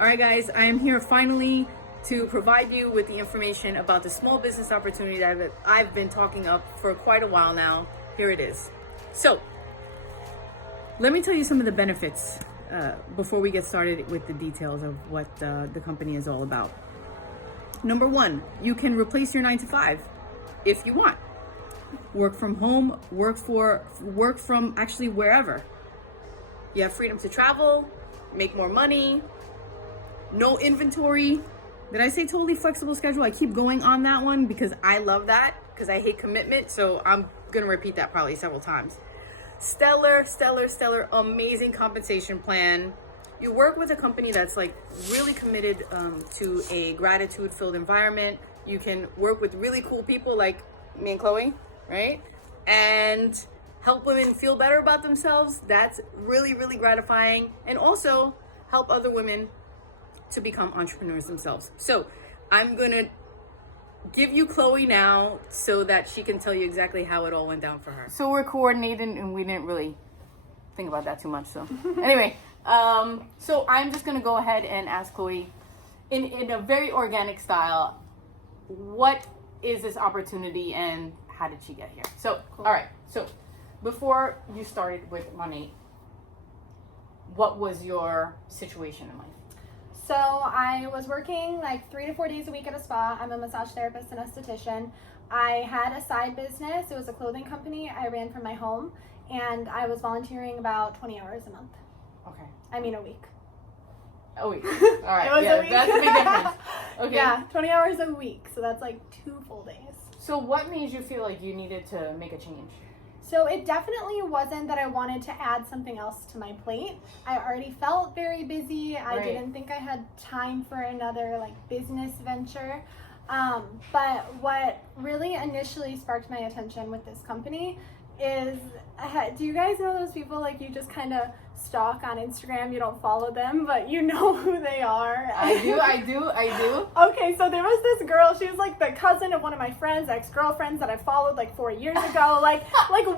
All right, guys, I am here finally to provide you with the information about the small business opportunity that I've been talking up for quite a while now. Here it is. So, let me tell you some of the benefits before we get started with the details of what the company is all about. Number one, you can replace your 9 to 5 if you want. Work from home, work from actually wherever. You have freedom to travel, make more money, no inventory. Did I say totally flexible schedule? I keep going on that one because I love that, because I hate commitment. So I'm going to repeat that probably several times. Stellar, amazing compensation plan. You work with a company that's like really committed to a gratitude-filled environment. You can work with really cool people like me and Chloe, right? And help women feel better about themselves. That's really gratifying. And also help other women to become entrepreneurs themselves. So I'm gonna give you Chloe now so that she can tell you exactly how it all went down for her. So we're coordinated and we didn't really think about that too much. So anyway, so I'm just gonna go ahead and ask Chloe in a very organic style, what is this opportunity and how did she get here? So, cool. All right. So before you started with Money, what was your situation in life? So I was working like 3 to 4 days a week at a spa. I'm a massage therapist and esthetician. I had a side business. It was a clothing company I ran from my home, and I was volunteering about 20 hours a month. Okay. I mean a week. A week. All right. It was a week. That's a big difference. Okay. Yeah, 20 hours a week. So that's like 2 full days. So what made you feel like you needed to make a change? So it definitely wasn't that I wanted to add something else to my plate. I already felt very busy. I didn't think I had time for another like business venture. But what really initially sparked my attention with this company is, do you guys know those people like you just kind of stalk on Instagram? You don't follow them, but you know who they are. I do. Okay, so there was this girl. She was like the cousin of one of my friends, ex-girlfriends that I followed like 4 years ago, like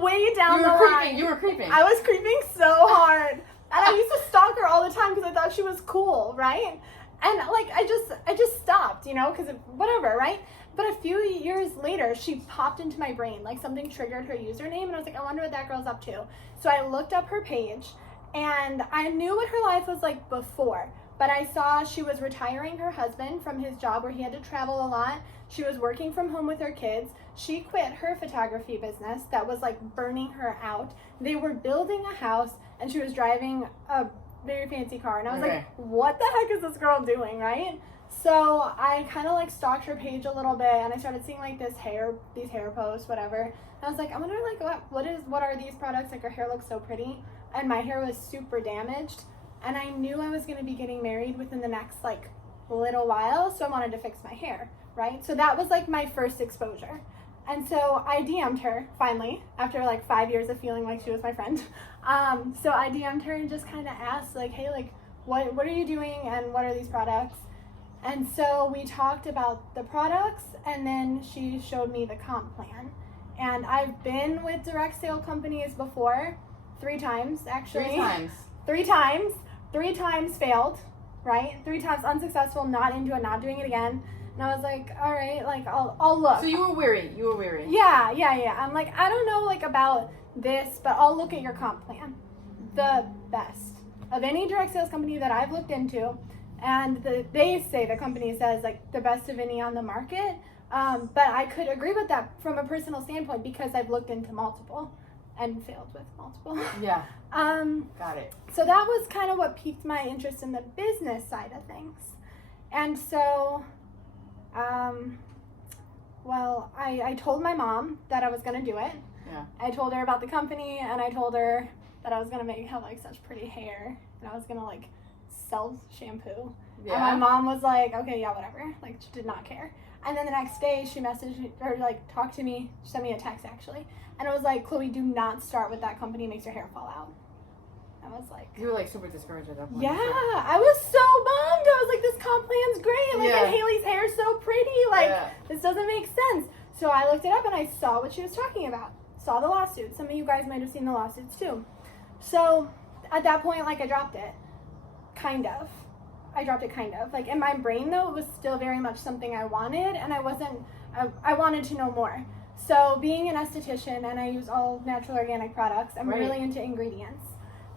way down the line. You were creeping. I was creeping so hard, and I used to stalk her all the time because I thought she was cool, right? And like I just stopped, you know, because whatever, right? But a few years later, she popped into my brain, like something triggered her username, and I was like, I wonder what that girl's up to. So I looked up her page. And I knew what her life was like before, but I saw she was retiring her husband from his job where he had to travel a lot. She was working from home with her kids. She quit her photography business that was like burning her out. They were building a house and she was driving a very fancy car. And I was like, what the heck is this girl doing, right? So I kind of like stalked her page a little bit and I started seeing like these hair posts, whatever. And I was like, I wonder like what are these products? Like her hair looks so pretty. And my hair was super damaged, and I knew I was going to be getting married within the next like little while, so I wanted to fix my hair, right? So that was like my first exposure. And so I DM'd her finally after like 5 years of feeling like she was my friend. So I DM'd her and just kind of asked like, hey, like what are you doing and what are these products? And so we talked about the products, and then she showed me the comp plan. And I've been with direct sale companies before. 3 times, actually. 3 times. 3 times failed, right? 3 times unsuccessful, not into it, not doing it again. And I was like, all right, like, I'll look. So you were weary. Yeah. I'm like, I don't know, like, about this, but I'll look at your comp plan. The best of any direct sales company that I've looked into. And they say, the company says, like, the best of any on the market. But I could agree with that from a personal standpoint because I've looked into multiple. And failed with multiple. Yeah. Got it. So that was kind of what piqued my interest in the business side of things. And so, I told my mom that I was going to do it. Yeah. I told her about the company, and I told her that I was going to have like such pretty hair, and I was going to like sell shampoo. Yeah. And my mom was like, okay, yeah, whatever. Like, she did not care. And then the next day, she messaged me, or like talked to me, she sent me a text actually. And it was like, Chloe, do not start with that company, it makes your hair fall out. I was like... You were like super discouraged at that point. Yeah, I was so bummed. I was like, this comp plan's great. Like, and Haley's hair is so pretty. Like, this doesn't make sense. So I looked it up and I saw what she was talking about. Saw the lawsuit. Some of you guys might have seen the lawsuits too. So at that point, like, I dropped it. Kind of. I dropped it kind of. Like in my brain though, it was still very much something I wanted, and I wanted to know more. So being an esthetician, and I use all natural organic products, I'm really into ingredients.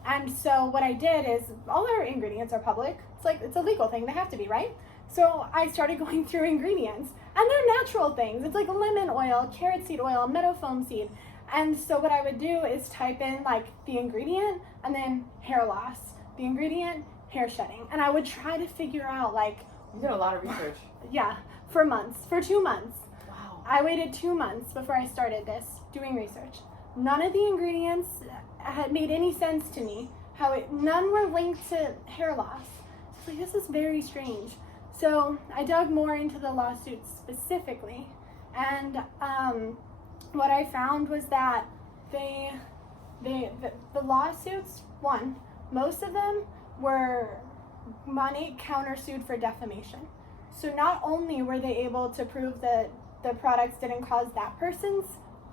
And so what I did is, all our ingredients are public. It's a legal thing, they have to be, right? So I started going through ingredients, and they're natural things. It's like lemon oil, carrot seed oil, meadow foam seed. And so what I would do is type in like the ingredient and then hair loss, the ingredient, hair shedding. And I would try to figure out like... You did a lot of research. Yeah, for 2 months. Wow. I waited 2 months before I started this, doing research. None of the ingredients had made any sense to me. None were linked to hair loss. So like, this is very strange. So I dug more into the lawsuits specifically, and what I found was that the lawsuits, one, most of them were money countersued for defamation. So not only were they able to prove that the products didn't cause that person's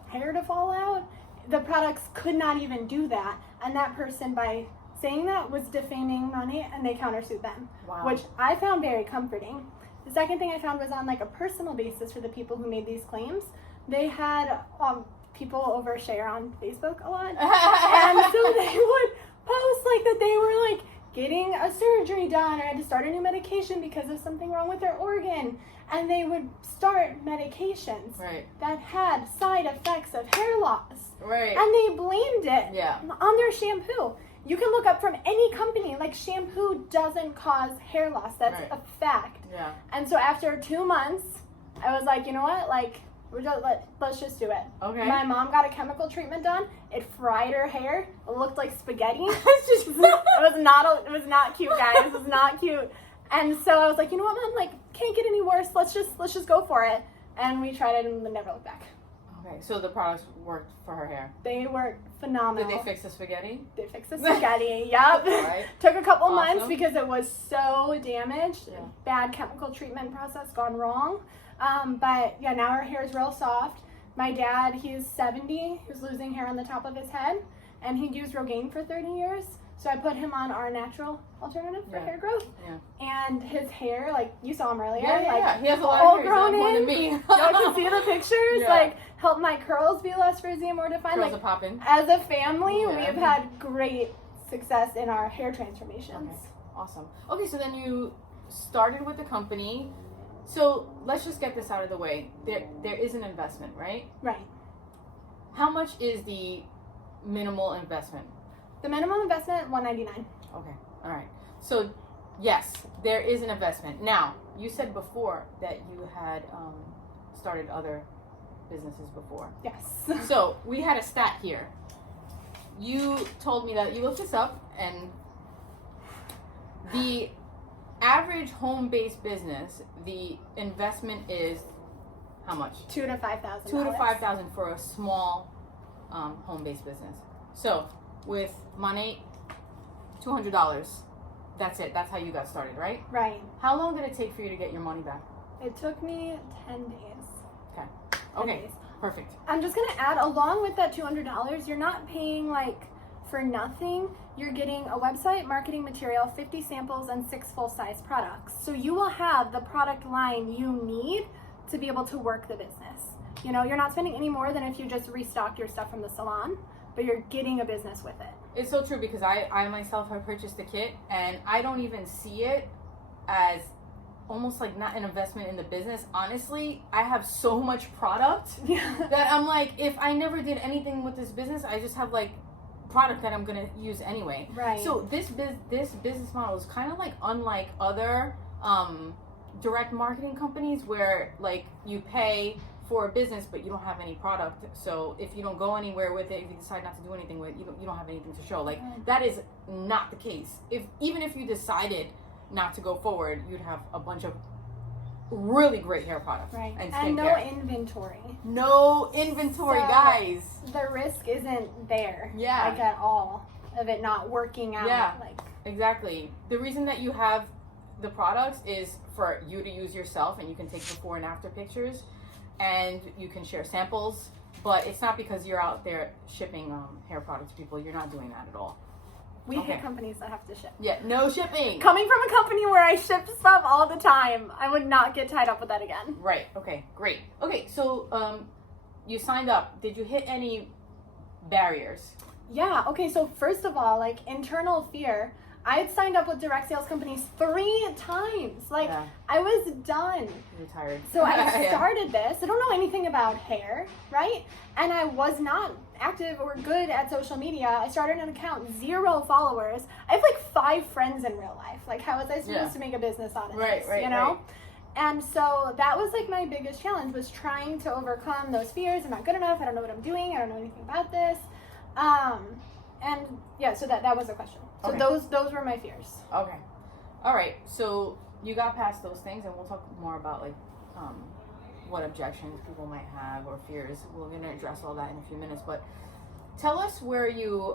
hair to fall out, the products could not even do that, and that person, by saying that, was defaming money, and they countersued them. Wow. Which I found very comforting. The second thing I found was on like a personal basis for the people who made these claims. They had people overshare on Facebook a lot, and so they would post like that they were like getting a surgery done or had to start a new medication because of something wrong with their organ, and they would start medications that had side effects of hair loss, and they blamed it on their shampoo. You can look up from any company, like shampoo doesn't cause hair loss. That's a fact. Yeah. And so after 2 months, I was like, you know what? Like, let's just do it. Okay. My mom got a chemical treatment done. It fried her hair. It looked like spaghetti. It was not cute, guys. It was not cute. And so I was like, you know what, Mom? Like, can't get any worse. Let's just go for it. And we tried it and never looked back. Okay, so the products worked for her hair. They were phenomenal. Did they fix the spaghetti? They fixed the spaghetti, yep. Right. Took a couple months because it was so damaged. Yeah. Bad chemical treatment process gone wrong. But yeah, now her hair is real soft. My dad, he's 70. He was losing hair on the top of his head, and he'd used Rogaine for 30 years. So I put him on our natural alternative for hair growth. Yeah. And his hair, like you saw him earlier, he has a lot of hair, grown more in. than me. Y'all can see the pictures. Like, help my curls be less frizzy and more defined. Curls like, are popping. as a family, we've had great success in our hair transformations. Okay. Awesome. Okay, so then you started with the company. So let's just get this out of the way. There is an investment, right? Right. How much is the minimal investment? The minimum investment, $199. Okay. All right. So yes, there is an investment. Now, you said before that you had started other businesses before. Yes. So we had a stat here. You told me that you looked this up, and the average home-based business, the investment is how much? $2,000 to $5,000. $2,000 to $5,000 for a small home-based business. So with money, $200. That's it. That's how you got started, right? Right. How long did it take for you to get your money back? It took me 10 days. Okay. 10 Okay. days. Perfect. I'm just gonna add, along with that $200, you're not paying like for nothing. You're getting a website, marketing material, 50 samples, and 6 full-size products. So you will have the product line you need to be able to work the business. You know, you're not spending any more than if you just restocked your stuff from the salon, but you're getting a business with it. It's so true, because I myself have purchased the kit, and I don't even see it as almost like not an investment in the business. Honestly, I have so much product that I'm like, if I never did anything with this business, I just have like product that I'm gonna use anyway. Right. So this business model is kind of like unlike other direct marketing companies, where like you pay for a business but you don't have any product. So if you don't go anywhere with it, if you decide not to do anything with it, you don't have anything to show. Like that is not the case. Even if you decided not to go forward, you'd have a bunch of really great hair products. Right. And no inventory. No inventory, so guys. The risk isn't there. Yeah. Like at all of it not working out. Yeah. Like exactly. The reason that you have the products is for you to use yourself, and you can take before and after pictures, and you can share samples, but it's not because you're out there shipping hair products to people. You're not doing that at all. We Okay. hate companies that have to ship. Yeah, no shipping. Coming from a company where I ship stuff all the time, I would not get tied up with that again. Right. Okay. Great. Okay. So, you signed up. Did you hit any barriers? Yeah, okay, so first of all, like internal fear, I had signed up with direct sales companies 3 times. Like, Yeah. I was done. You're tired. So I Yeah. started this. I don't know anything about hair, right? And I was not active or good at social media. I started an account, 0 followers. I have like 5 friends in real life. Like, how was I supposed to make a business out of this, you know? Right. And so that was like my biggest challenge, was trying to overcome those fears. I'm not good enough. I don't know what I'm doing. I don't know anything about this. And yeah, so that was a question. So Okay. those were my fears. Okay. All right. So you got past those things, and we'll talk more about like what objections people might have or fears. We're gonna address all that in a few minutes. But tell us where you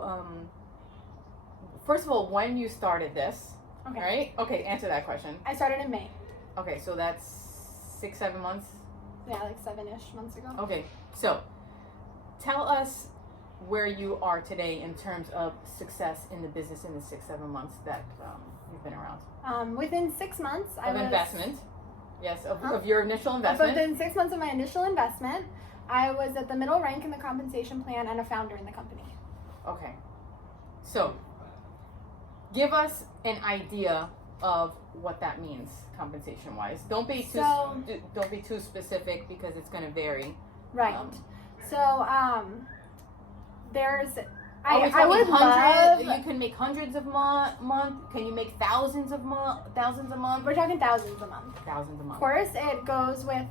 first of all, when you started this. Okay. Right? Okay. Answer that question. I started in May. Okay. So that's 6-7 months. Yeah, like 7-ish months ago. Okay. So tell us where you are today in terms of success in the business in the 6-7 months that you've been around. Within 6 months, I was investment. Yes, of your initial investment. Within 6 months of my initial investment, I was at the middle rank in the compensation plan and a founder in the company. Okay. So, give us an idea of what that means compensation-wise. Don't be too specific because it's going to vary. Right. So, there's Are we I talking would hundreds? love. You can make hundreds of month. Can you make thousands a month? We're talking thousands a month. Thousands a month. Of course, it goes with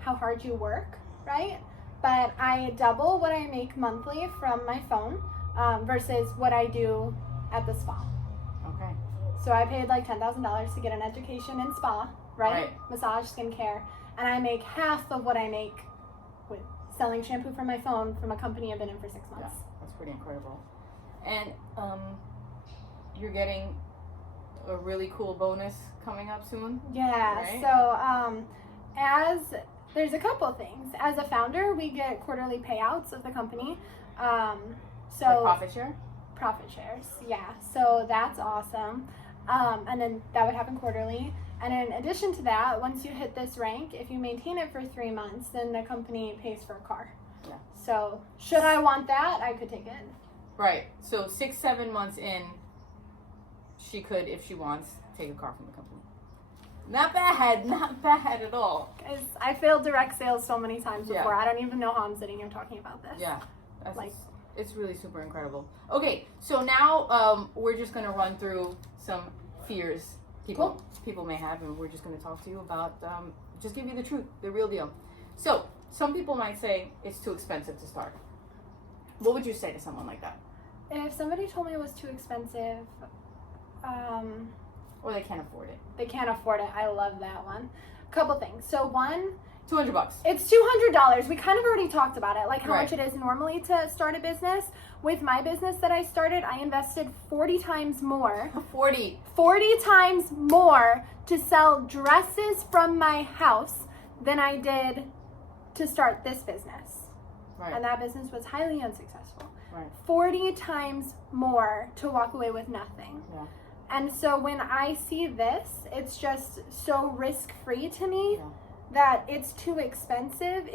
how hard you work, right? But I double what I make monthly from my phone versus what I do at the spa. Okay. So I paid like $10,000 to get an education in spa, right? Right. Massage, skincare, and I make half of what I make with selling shampoo from my phone from a company I've been in for 6 months. Yeah, that's pretty incredible. And you're getting a really cool bonus coming up soon. Yeah. Right? So as there's a couple things. As a founder, we get quarterly payouts of the company. So Like profit share? Profit shares, yeah. So that's awesome. And then that would happen quarterly. And in addition to that, once you hit this rank, if you maintain it for 3 months, then the company pays for a car. Yeah. So should I want that, I could take it. Right. So 6-7 months in, she could, if she wants, take a car from the company. Not bad at all. Because I failed direct sales so many times before. Yeah. I don't even know how I'm sitting here talking about this. Yeah. That's Like- it's really super incredible. Okay, so now we're just going to run through some fears people may have, and we're just going to talk to you about, just give you the truth, the real deal. So, some people might say it's too expensive to start. What would you say to someone like that? If somebody told me it was too expensive, Or they can't afford it. they can't afford it. I love that one. Couple things. So one, $200. it's $200. We kind of already talked about it, like how Right. much it is normally to start a business. With my business that I started, I invested 40 times more. 40. 40 times more to sell dresses from my house than I did to start this business. Right. And that business was highly unsuccessful. Right. 40 times more to walk away with nothing. Yeah. And so when I see this, it's just so risk-free to me Yeah. that it's too expensive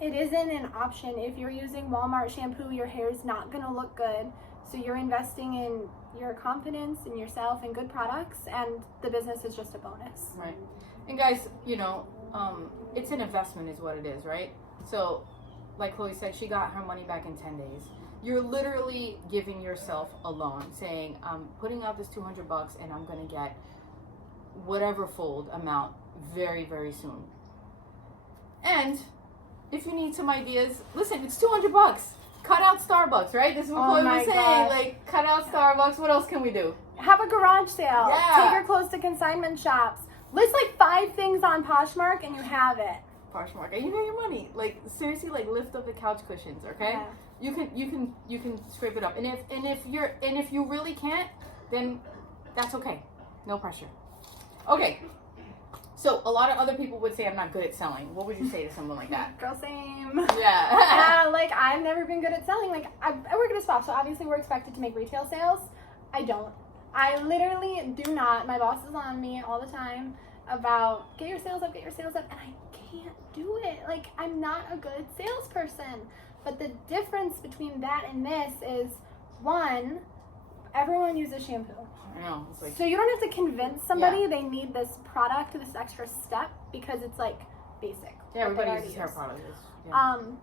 it isn't an option. If you're using Walmart shampoo, your hair is not going to look good. So you're investing in your confidence in yourself and good products, and the business is just a bonus. Right. And guys, it's an investment is what it is, right? So, like Chloe said, she got her money back in 10 days. You're literally giving yourself a loan, saying, I'm putting out this $200 and I'm going to get whatever fold amount very, very soon. And if you need some ideas, listen, it's $200. Cut out Starbucks, right? This is what Oh Chloe my was saying. gosh. Like, cut out Starbucks. What else can we do? Have a garage sale. Yeah. Take your clothes to consignment shops. List like 5 things on Poshmark and you have it. Poshmark, and you know your money. Like seriously, like lift up the couch cushions, okay? Yeah. You can scrape it up. And if you really can't, then that's okay. No pressure. Okay. So a lot of other people would say I'm not good at selling. What would you say to someone like that? Girl, same. Yeah. Like, I've never been good at selling. Like, I work at a spa, so obviously we're expected to make retail sales. I don't. I literally do not. My boss is on me all the time about get your sales up, and I can't do it. Like, I'm not a good salesperson. But the difference between that and this is, one, everyone uses shampoo. I know. It's like, so you don't have to convince somebody they need this product, this extra step, because it's like basic. yeah, everybody uses hair products.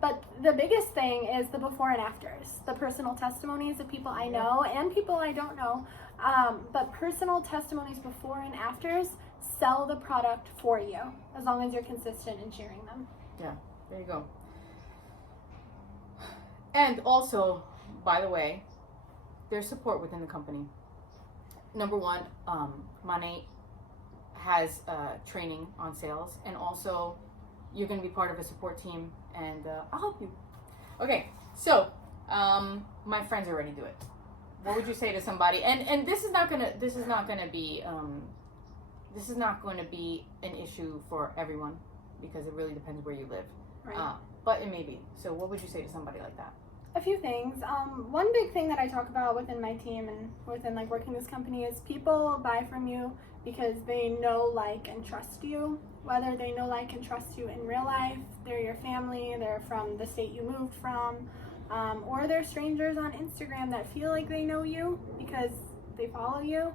But the biggest thing is the before and afters, the personal testimonies of people I know and people I don't know. But personal testimonies before and afters sell the product for you, as long as you're consistent in sharing them. Yeah, there you go. And also, by the way, there's support within the company. Number one, Mane has training on sales, and also you're going to be part of a support team, and I'll help you. Okay, so my friends already do it. What would you say to somebody? And this is not going to be an issue for everyone, because it really depends where you live. Right. But it may be. So what would you say to somebody like that? A few things. One big thing that I talk about within my team and within like working this company is people buy from you because they know, like, and trust you. Whether they know, like, and trust you in real life, they're your family, they're from the state you moved from, or they're strangers on Instagram that feel like they know you because they follow you.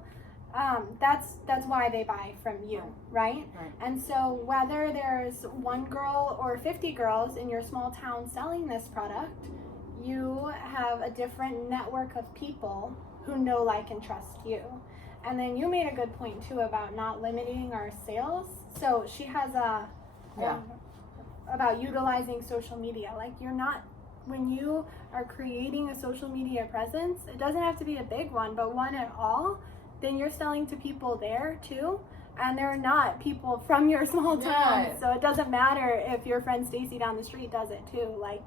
That's why they buy from you, right? And so whether there's one girl or 50 girls in your small town selling this product, you have a different network of people who know, like, and trust you. And then you made a good point too about not limiting our sales. So she has about utilizing social media. Like, you're not, when you are creating a social media presence, it doesn't have to be a big one, but one at all, then you're selling to people there too. And they're not people from your small town. So it doesn't matter if your friend Stacy down the street does it too. Like,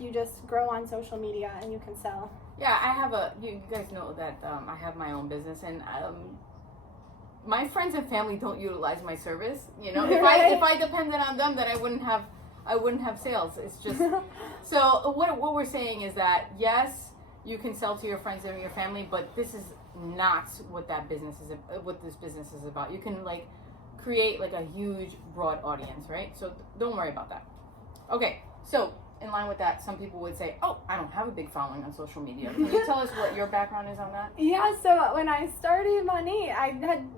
you just grow on social media and you can sell. Yeah, I have you guys know that I have my own business, and my friends and family don't utilize my service. You know, if I depended on them, then I wouldn't have sales. It's just so what we're saying is that yes, you can sell to your friends and your family, but this is not what this business is about. You can like create like a huge broad audience, right? So don't worry about that. Okay, so in line with that, some people would say, oh, I don't have a big following on social media. Can you tell us what your background is on that? Yeah, so when I started Money, I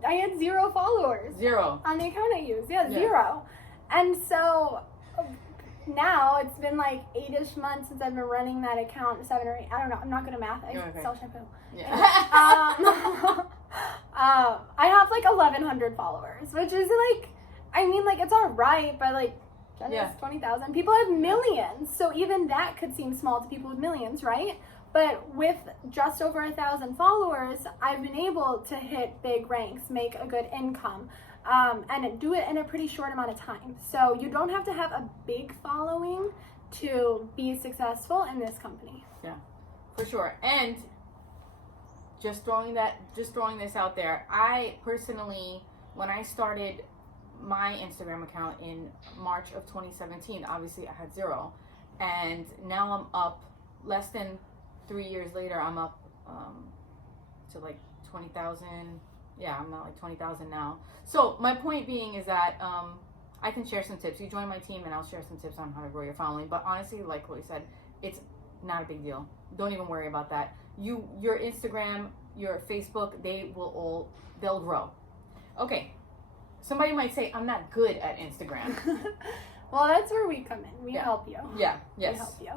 had 0 followers. 0. On the account I used. Yeah, 0. And so now it's been like 8-ish months since I've been running that account, 7 or 8. I don't know. I'm not good at math. I sell shampoo. Yeah. I have like 1,100 followers, which is like, I mean, like, it's all right, but like, 20,000. People have millions, so even that could seem small to people with millions, right? But with just over 1,000 followers, I've been able to hit big ranks, make a good income, and do it in a pretty short amount of time. So you don't have to have a big following to be successful in this company. Yeah, for sure. And just throwing this out there, I personally, when I started my Instagram account in March of 2017, obviously I had 0, and now I'm up less than 3 years later. I'm up to like 20,000. Yeah, I'm at like 20,000 now. So my point being is that I can share some tips. You join my team and I'll share some tips on how to grow your following. But honestly, like Chloe said, it's not a big deal. Don't even worry about that. Your Instagram, your Facebook, they'll grow. Okay. Somebody might say, I'm not good at Instagram. Well, that's where we come in. We help you. Yeah, yes. We help you.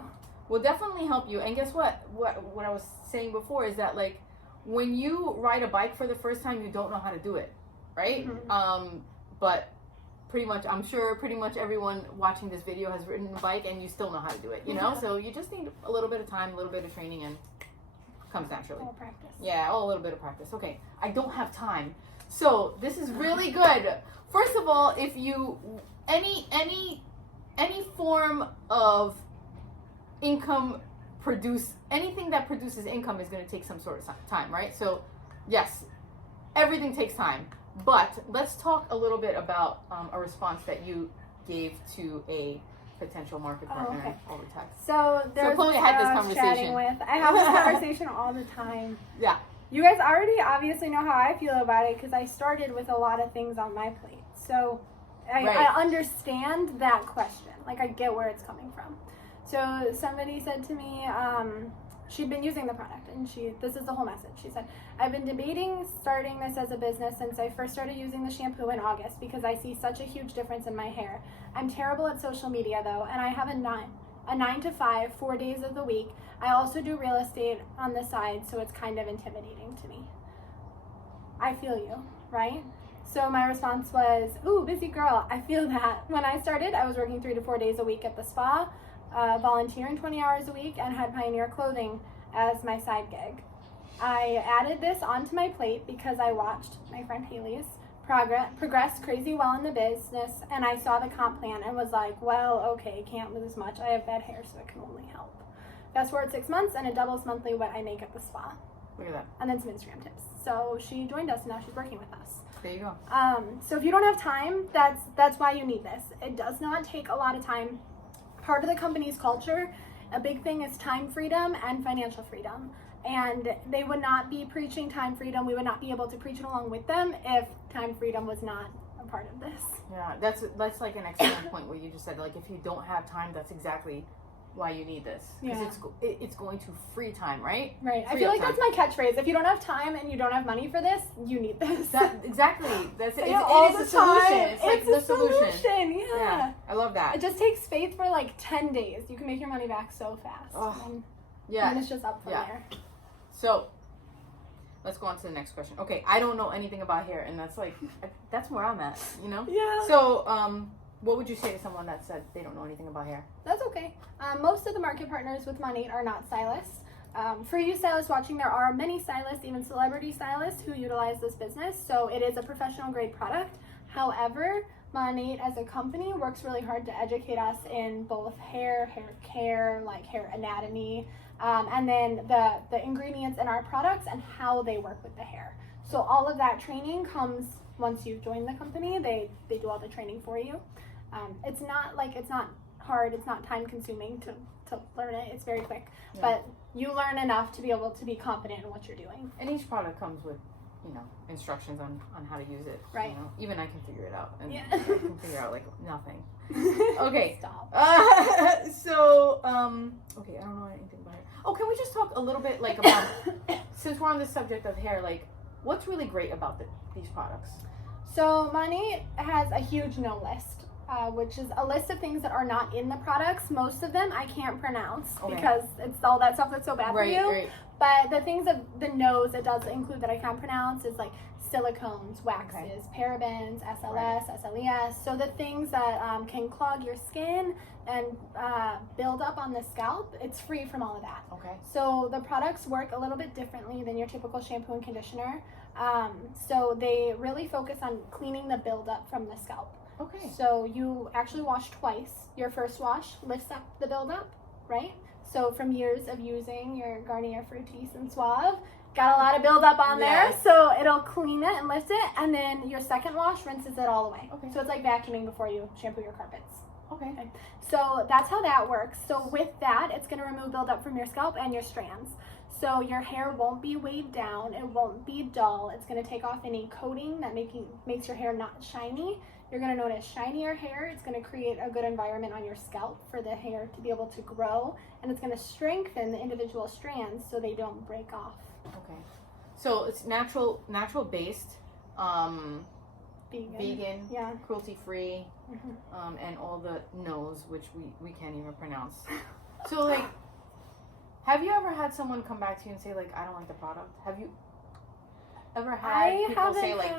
We'll definitely help you. And guess what? What I was saying before is that, like, when you ride a bike for the first time, you don't know how to do it, right? Mm-hmm. But I'm sure pretty much everyone watching this video has ridden a bike and you still know how to do it, you know? So you just need a little bit of time, a little bit of training, and it comes naturally. All practice. Yeah, a little bit of practice. Okay, I don't have time. So this is really good. First of all, if you any form of income anything that produces income is going to take some sort of time, right? So yes, everything takes time, But let's talk a little bit about a response that you gave to a potential market partner over text. So there's Chloe had this conversation. I have this conversation all the time. Yeah. You guys already obviously know how I feel about it because I started with a lot of things on my plate. So I understand that question. Like, I get where it's coming from. So somebody said to me, she'd been using the product, and this is the whole message. She said, I've been debating starting this as a business since I first started using the shampoo in August because I see such a huge difference in my hair. I'm terrible at social media though, and I have a 9 to 5, 4 days of the week. I also do real estate on the side, so it's kind of intimidating to me. I feel you, right? So my response was, ooh, busy girl, I feel that. When I started, I was working 3 to 4 days a week at the spa, volunteering 20 hours a week, and had Pioneer Clothing as my side gig. I added this onto my plate because I watched my friend Haley's progress crazy well in the business, and I saw the comp plan and was like, well, okay, can't lose much. I have bad hair, so it can only help. Fast forward 6 months, and it doubles monthly what I make at the spa. Look at that. And then some Instagram tips. So she joined us, and now she's working with us. There you go. So if you don't have time, that's why you need this. It does not take a lot of time. Part of the company's culture, a big thing is time freedom and financial freedom. And they would not be preaching time freedom. We would not be able to preach it along with them if time freedom was not a part of this. Yeah, that's like an excellent point what you just said. Like, if you don't have time, that's exactly why you need this. Because it's going to free time, right? Right. I feel like that's my catchphrase. If you don't have time and you don't have money for this, you need this. Exactly. That's it. It is the time. Solution. It's like the solution. Yeah. I love that. It just takes faith for like 10 days. You can make your money back so fast. Oh, and it's just up from there. So, let's go on to the next question. Okay, I don't know anything about hair, and that's where I'm at, you know? Yeah. So, what would you say to someone that said they don't know anything about hair? That's okay. Most of the market partners with Monate are not stylists. For you stylists watching, there are many stylists, even celebrity stylists, who utilize this business, so it is a professional grade product. However, Monate as a company works really hard to educate us in both hair care, like hair anatomy, and then the ingredients in our products and how they work with the hair. So all of that training comes once you've joined the company. They do all the training for you. It's not hard, it's not time consuming to learn it. It's very quick, but you learn enough to be able to be confident in what you're doing. And each product comes with, instructions on how to use it. Right. Even I can figure it out. And I can figure out like nothing. Okay. Stop. So, okay, I don't know anything about hair. Oh, can we just talk a little bit like about, since we're on the subject of hair, like what's really great about these products? So Monate has a huge no list, which is a list of things that are not in the products. Most of them I can't pronounce because it's all that stuff that's so bad for you. Right. But the things of the no's it does include that I can pronounce is like silicones, waxes, parabens, SLS, SLES. So the things that can clog your skin and build up on the scalp, it's free from all of that. Okay. So the products work a little bit differently than your typical shampoo and conditioner. So they really focus on cleaning the buildup from the scalp. Okay. So you actually wash twice. Your first wash lifts up the buildup, right? So from years of using your Garnier Fructis and Suave, got a lot of buildup on there. So it'll clean it and lift it. And then your second wash rinses it all away. Okay. So it's like vacuuming before you shampoo your carpets. Okay. So that's how that works. So with that, it's going to remove buildup from your scalp and your strands. So your hair won't be weighed down. It won't be dull. It's going to take off any coating that makes your hair not shiny. You're going to notice shinier hair. It's going to create a good environment on your scalp for the hair to be able to grow. And it's going to strengthen the individual strands so they don't break off. Okay. So it's natural based, vegan, cruelty free, and all the no's, which we can't even pronounce. So like, have you ever had someone come back to you and say like, I don't like the product? Have you ever had people say like,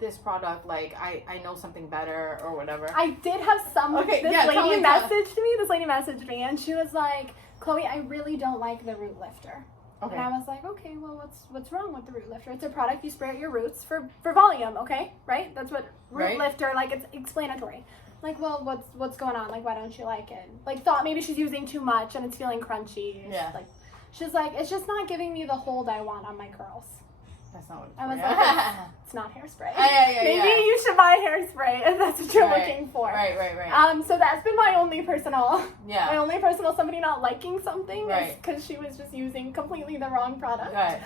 this product, like I know something better or whatever? I did have this lady messaged me and she was like, Chloe, I really don't like the root lifter. Okay. And I was like, okay, well, what's wrong with the root lifter? It's a product you spray at your roots for volume, okay? Right? That's what root lifter, like, it's explanatory. Like, well, what's going on? Like, why don't you like it? Like, thought maybe she's using too much and it's feeling crunchy. Yeah. She's like, it's just not giving me the hold I want on my curls. That's not what it's I was for. like, it's not hairspray. Yeah, Maybe you should buy hairspray if that's what you're looking for. Right. So that's been my only personal somebody not liking something is because she was just using completely the wrong product. Right.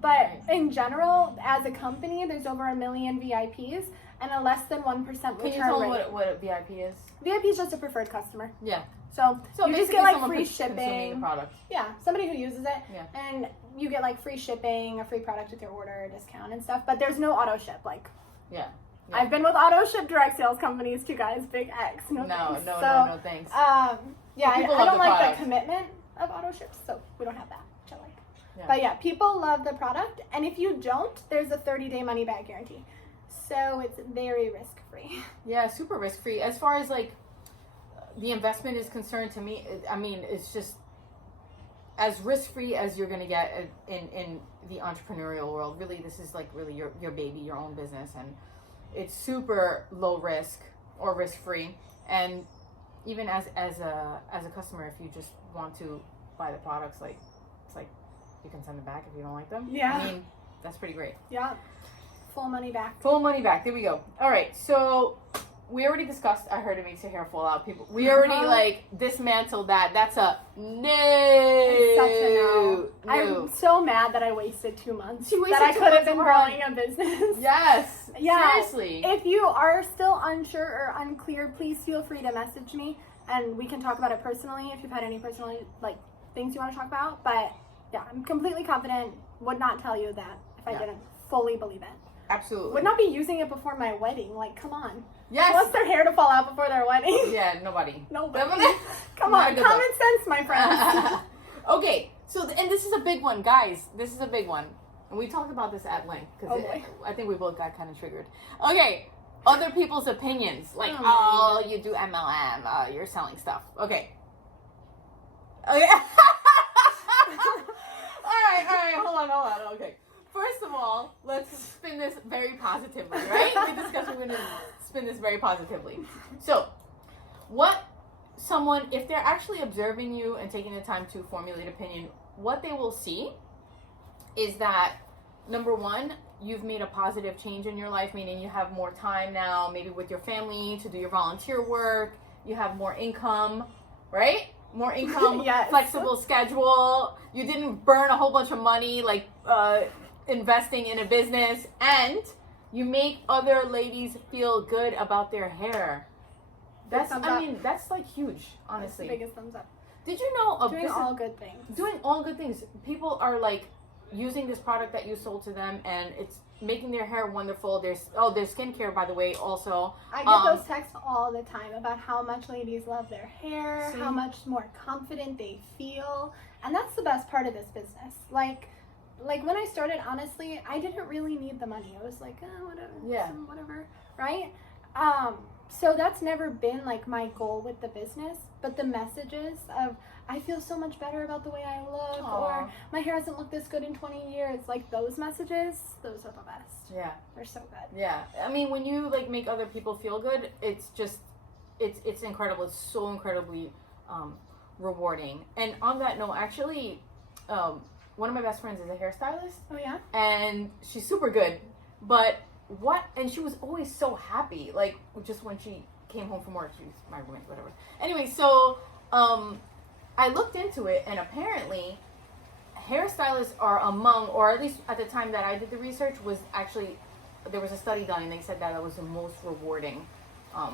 But in general, as a company, there's over 1 million VIPs and a less than 1% return rate. Can you tell them what a VIP is? VIP is just a preferred customer. Yeah. So you just get like free consuming shipping. the product. Yeah, somebody who uses it. Yeah. And you get like free shipping, a free product with your order, a discount and stuff. But there's no auto ship. Like, yeah. I've been with auto ship direct sales companies too, guys. Big X. No thanks. No thanks. Yeah, I love don't like product. the commitment of auto ships, so we don't have that, which I like. Yeah. But yeah, people love the product, and if you don't, there's a 30-day money back guarantee. So it's very risk free. Yeah, super risk free. As far as like the investment is concerned, to me, I mean, it's just as risk free as you're gonna get in the entrepreneurial world. Really, this is like really your baby, your own business, and it's super low risk or risk free. And even as a customer, if you just want to buy the products, like it's like you can send them back if you don't like them. Yeah. I mean, that's pretty great. Yeah. Full money back. Full money back. There we go. All right. So we already discussed. I heard it makes your hair fall out. People. We already like dismantled that. That's a no. It's such a no. No. I'm so mad that I wasted 2 months. You wasted that I 2 could have months been of growing a business. Yes. Yeah. Seriously. If you are still unsure or unclear, please feel free to message me, and we can talk about it personally if you've had any personal like things you want to talk about. But yeah, I'm completely confident. Would not tell you that if I didn't fully believe it. Absolutely. Would not be using it before my wedding. Like, come on. Yes. Who wants their hair to fall out before their wedding? Yeah. Nobody. Nobody. Come on. Common sense, my friends. Okay. So, and this is a big one, guys. This is a big one. And we talked about this at length because I think we both got kind of triggered. Okay. Other people's opinions. Like, oh you do MLM. You're selling stuff. Okay. Okay. All right. Hold on. Okay. First of all, let's spin this very positively, right? We discussed we're going to spin this very positively. So, if they're actually observing you and taking the time to formulate opinion, what they will see is that, number one, you've made a positive change in your life, meaning you have more time now, maybe with your family, to do your volunteer work, you have more income, right? More income, flexible schedule, you didn't burn a whole bunch of money, like, investing in a business, and you make other ladies feel good about their hair. That's like huge, honestly. That's the biggest thumbs up. Did you know doing all good things? Doing all good things. People are like using this product that you sold to them, and it's making their hair wonderful. There's skincare, by the way, also. I get those texts all the time about how much ladies love their hair, how much more confident they feel, and that's the best part of this business. Like when I started, honestly, I didn't really need the money. I was like, whatever, right? So that's never been like my goal with the business, but the messages of I feel so much better about the way I look, or my hair hasn't looked this good in 20 years, like those messages, those are the best. Yeah. They're so good. Yeah. I mean, when you like make other people feel good, it's just, it's incredible. It's so incredibly rewarding. And on that note, actually, one of my best friends is a hairstylist. Oh yeah? And she's super good. And she was always so happy. Like, just when she came home from work, she was my roommate, whatever. Anyway, so, I looked into it, and apparently, hairstylists are among, or at least at the time that I did the research, there was a study done, and they said that it was the most rewarding.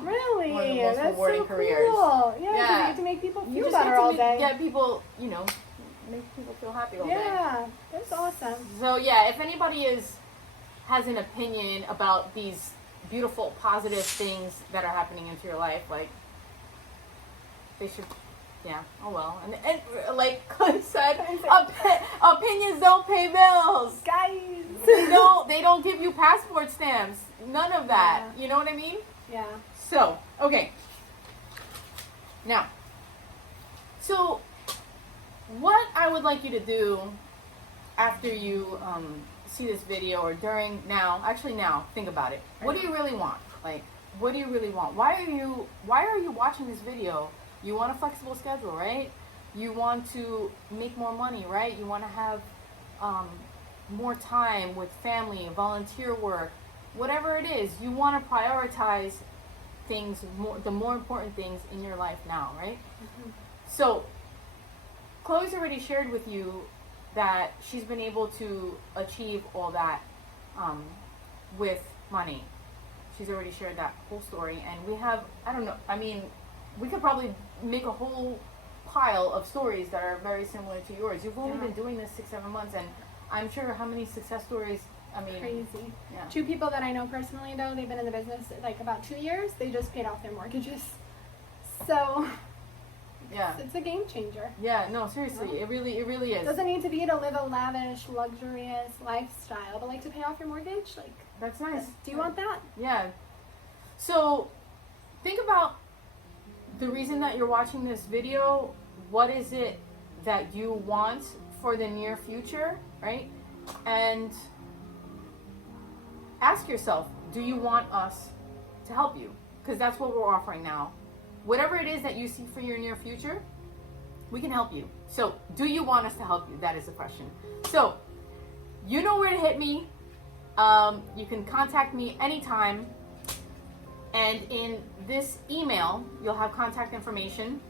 Really? One of the most That's rewarding so careers. Cool. Yeah, because you get to make people feel better all day. Yeah, people, make people feel happy all day. Yeah, that's awesome. So yeah, if anybody has an opinion about these beautiful, positive things that are happening into your life, like, they should, oh well. And like Clint said, opinions don't pay bills. Guys! They don't give you passport stamps. None of that. Yeah. You know what I mean? Yeah. So, okay. Now, so what I would like you to do after you see this video, or now, think about it. What do you really want? Like, what do you really want? Why are you watching this video? You want a flexible schedule, right? You want to make more money, right? You want to have more time with family, volunteer work, whatever it is, you want to prioritize things, the more important things in your life now, right? Mm-hmm. So Chloe's already shared with you that she's been able to achieve all that with money. She's already shared that whole story, and we have, I don't know, I mean, we could probably make a whole pile of stories that are very similar to yours. You've only been doing this 6-7 months, and I'm sure how many success stories, I mean, crazy. Yeah. 2 people that I know personally, though, they've been in the business like about 2 years. They just paid off their mortgages. So yeah, it's a game changer. Yeah, no, seriously, it really is. It doesn't need to be to live a lavish, luxurious lifestyle, but like to pay off your mortgage, like that's nice. Do you want that? Yeah. So think about the reason that you're watching this video. What is it that you want for the near future, right? And ask yourself, do you want us to help you? Because that's what we're offering now. Whatever it is that you see for your near future, we can help you. So do you want us to help you? That is the question. So you know where to hit me. You can contact me anytime. And in this email, you'll have contact information.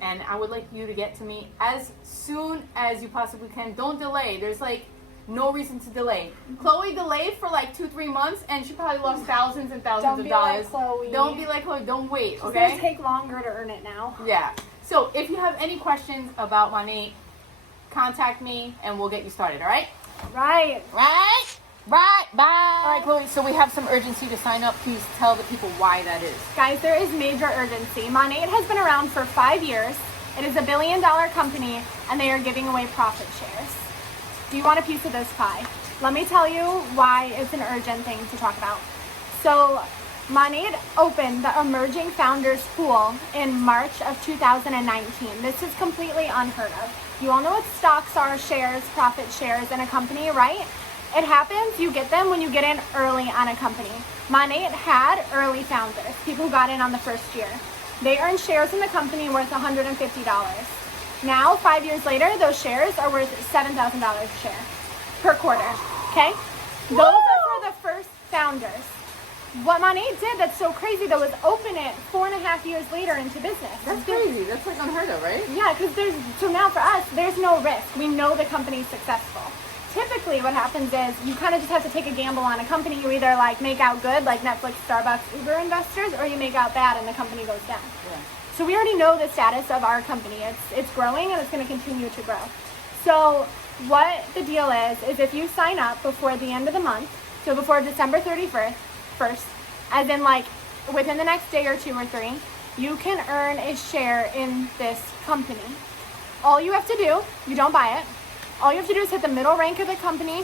And I would like you to get to me as soon as you possibly can. Don't delay. There's like no reason to delay. Chloe delayed for like 2-3 months, and she probably lost thousands and thousands of dollars. Don't be like Chloe. Don't wait. It's Okay. gonna take longer to earn it now. Yeah. So if you have any questions about Monat, contact me, and we'll get you started. All right. Right. Bye. All right, Chloe. So we have some urgency to sign up. Please tell the people why that is. Guys, there is major urgency. Monat has been around for 5 years. It is a $1 billion company, and they are giving away profit shares. Do you want a piece of this pie? Let me tell you why it's an urgent thing to talk about. So Monat opened the Emerging Founders Pool in March of 2019. This is completely unheard of. You all know what stocks are, shares, profit shares in a company, right? It happens, you get them when you get in early on a company. Monat had early founders, people who got in on the first year. They earned shares in the company worth $150. Now, 5 years later, those shares are worth $7,000 a share per quarter, okay? Those are for the first founders. What Monat did that's so crazy, though, is open it 4.5 years later into business. That's crazy. That's like unheard of, right? Yeah, because so now for us, there's no risk. We know the company's successful. Typically what happens is you kind of just have to take a gamble on a company. You either like make out good, like Netflix, Starbucks, Uber investors, or you make out bad and the company goes down. Yeah. So we already know the status of our company. It's growing and it's going to continue to grow. So what the deal is if you sign up before the end of the month, so before December 31st, as in like within the next day or 2 or 3, you can earn a share in this company. All you have to do, you don't buy it. All you have to do is hit the middle rank of the company.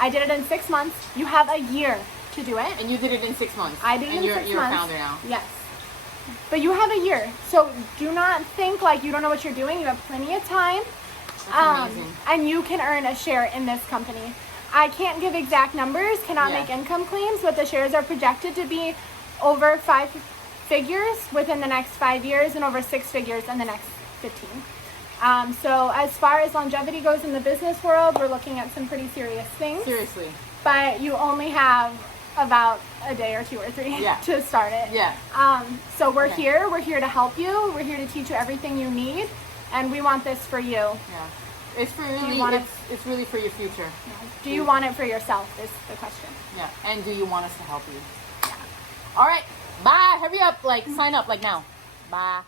I did it in 6 months. You have a year to do it. And you did it in 6 months. I did it in 6 months. And you're a founder now. Yes. But you have a year. So do not think like you don't know what you're doing. You have plenty of time. That's amazing. And you can earn a share in this company. I can't give exact numbers, cannot make income claims, but the shares are projected to be over 5 figures within the next 5 years and over 6 figures in the next 15. So as far as longevity goes in the business world, we're looking at some pretty serious things. Seriously. But you only have about a day or 2 or 3 to start it. Yeah. So we're here. We're here to help you. We're here to teach you everything you need. And we want this for you. Yeah. It's for really, it's really for your future. Yeah. Do you want it for yourself is the question. Yeah. And do you want us to help you? Yeah. All right. Bye. Hurry up. Like, sign up like now. Bye.